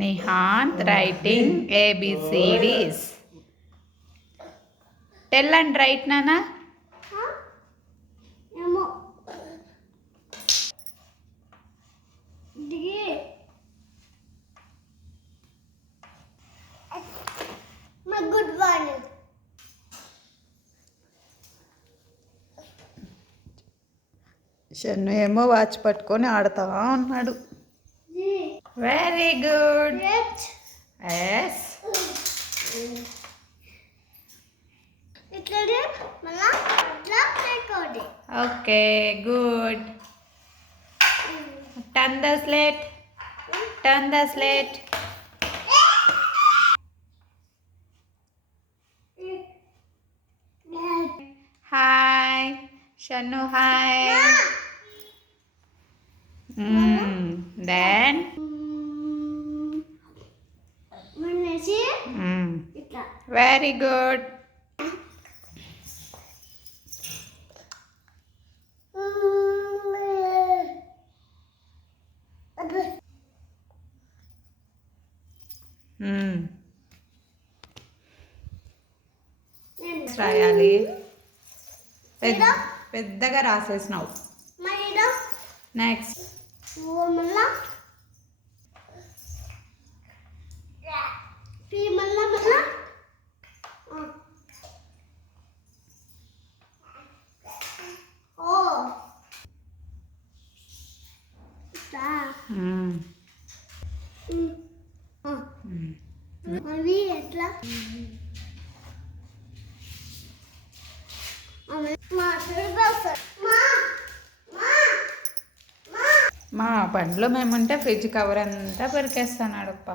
Nihant writing ABCDs. Tell and write, Nana. Good one. Shannu ఏమో watch పట్టుకొని ఆడుతా ఉన్నాడు. Very good. Yes. Okay good. Turn the slate. Turn the slate. Hi Shannu hi. Then very good. రాయాలి. పెద్దగా రాసేసినావు. Next ఎట్లా మా బండిలో మేముంటే ఫ్రిడ్జ్ కవర్ అంతా పెరికేస్తాడు అప్ప.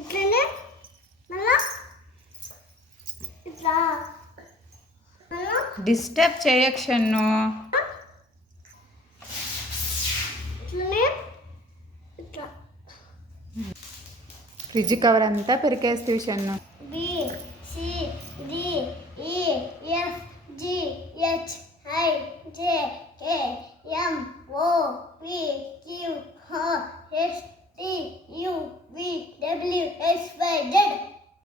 ఇట్లనే ఇట్లా డిస్టర్బ్ చేయకు షన్ను. ఫ్రిడ్జ్ కవర్ అంతా పెరికేస్తావు Shannu. B C D E F G H I J K M O P Q R S T U V W X Y Z.